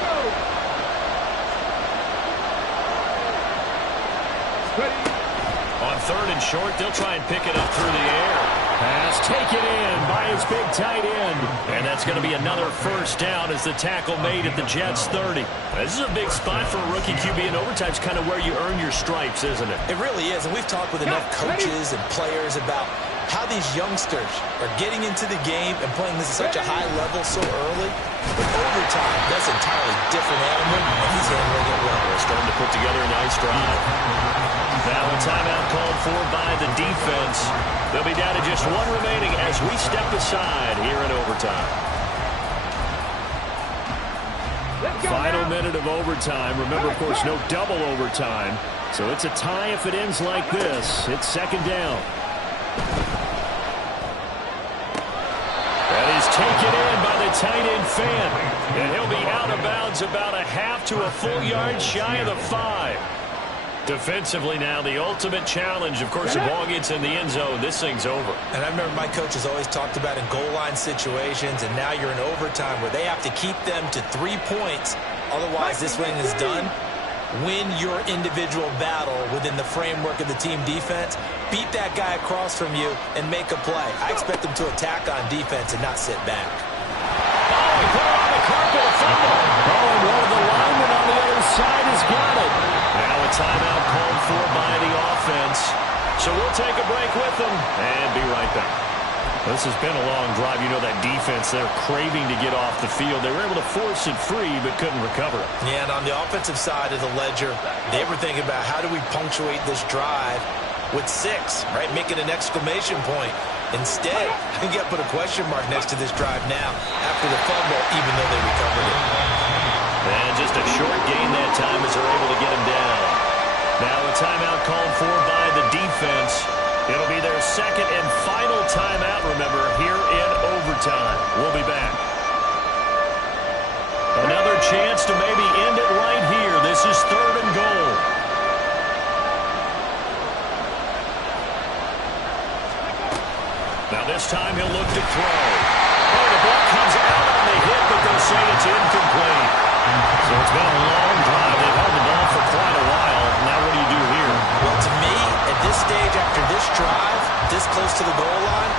On 3rd and short, they'll try and pick it up through the air. Pass taken in by his big tight end. And that's going to be another first down as the tackle made at the Jets' 30. This is a big spot for a rookie QB, and overtime's kind of where you earn your stripes, isn't it? It really is, and we've talked with enough coaches and players about how these youngsters are getting into the game and playing this at such a high level so early. But overtime, that's an entirely different animal, and he's handling it well. They're starting to put together a nice drive. Now a timeout called for by the defense. They'll be down to just one remaining as we step aside here in overtime. Final minute of overtime. Remember, of course, no double overtime. So it's a tie if it ends like this. It's 2nd down. That is taken in by the tight end Fan. And he'll be out of bounds about a half to a full yard shy of the 5. Defensively now, the ultimate challenge. Of course, the ball gets in the end zone. This thing's over. And I remember my coaches always talked about in goal line situations, and now you're in overtime where they have to keep them to 3 points. Otherwise, this thing is done. Win your individual battle within the framework of the team defense. Beat that guy across from you and make a play. I expect them to attack on defense and not sit back. Oh, he put it on the carpet, a fumble. Oh, and one of the linemen on the other side has got it. Now a timeout called for by the offense. So we'll take a break with them and be right back. This has been a long drive. You know that defense, they're craving to get off the field. They were able to force it free but couldn't recover it. Yeah, and on the offensive side of the ledger, they were thinking about how do we punctuate this drive with 6, right? Make it an exclamation point. Instead, you got to put a question mark next to this drive now after the fumble, even though they recovered it. And just a short gain that time as they're able to get him down. Now a timeout called for by the defense. It'll be their 2nd and final timeout, remember, here in overtime. We'll be back. Another chance to maybe end it right here. This is 3rd and goal. Now this time he'll look to throw. Oh, the ball comes out on the hit, but they'll say it's incomplete. So it's been a long drive. They've held the ball for quite a while. Now what do you do here? Well, to me, at this stage, after this drive, this close to the goal line,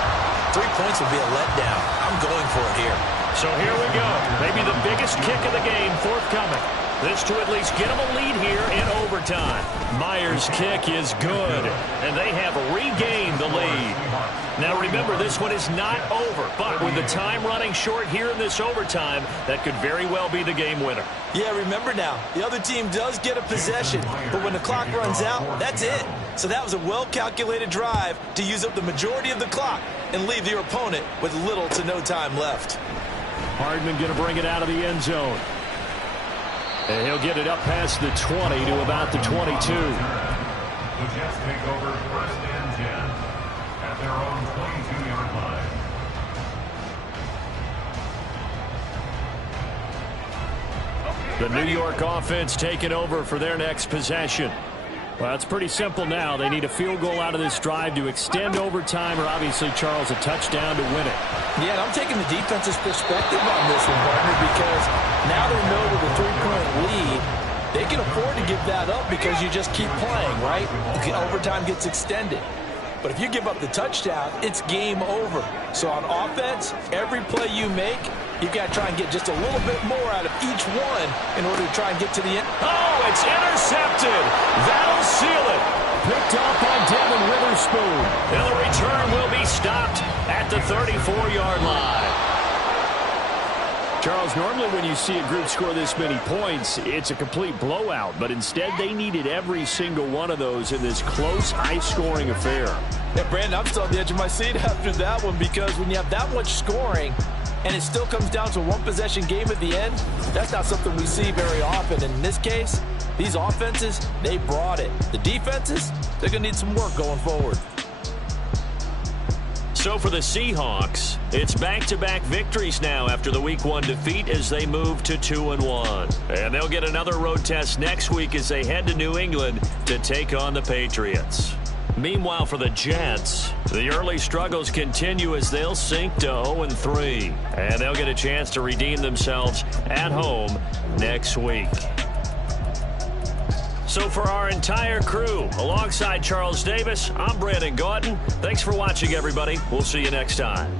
3 points would be a letdown. I'm going for it here. So here we go. Maybe the biggest kick of the game forthcoming. This to at least get them a lead here in overtime. Myers' kick is good, and they have regained the lead. Now remember, this one is not over, but with the time running short here in this overtime, that could very well be the game winner. Yeah, remember now, the other team does get a possession, but when the clock runs out, that's it. So that was a well-calculated drive to use up the majority of the clock and leave your opponent with little to no time left. Hardman going to bring it out of the end zone. And he'll get it up past the 20 to about the 22. The Jets take over 1st and 10 at their own 22-yard line. The New York offense taking over for their next possession. Well, it's pretty simple now. They need a field goal out of this drive to extend overtime, or obviously, Charles, a touchdown to win it. Yeah, and I'm taking the defense's perspective on this one, partner, because now they know with a 3-point lead, they can afford to give that up because you just keep playing, right? Overtime gets extended. But if you give up the touchdown, it's game over. So on offense, every play you make, you've got to try and get just a little bit more out of each one in order to try and get to the end. Oh, it's intercepted. That'll seal it. Picked off by Devin Witherspoon. And the return will be stopped at the 34-yard line. Charles, normally when you see a group score this many points, it's a complete blowout. But instead, they needed every single one of those in this close, high-scoring affair. Yeah, Brandon, I'm still on the edge of my seat after that one because when you have that much scoring and it still comes down to a one-possession game at the end, that's not something we see very often. And in this case, these offenses, they brought it. The defenses, they're going to need some work going forward. So for the Seahawks, it's back-to-back victories now after the Week 1 defeat as they move to 2-1. And they'll get another road test next week as they head to New England to take on the Patriots. Meanwhile, for the Jets, the early struggles continue as they'll sink to 0-3. And they'll get a chance to redeem themselves at home next week. So for our entire crew, alongside Charles Davis, I'm Brandon Gaudin. Thanks for watching, everybody. We'll see you next time.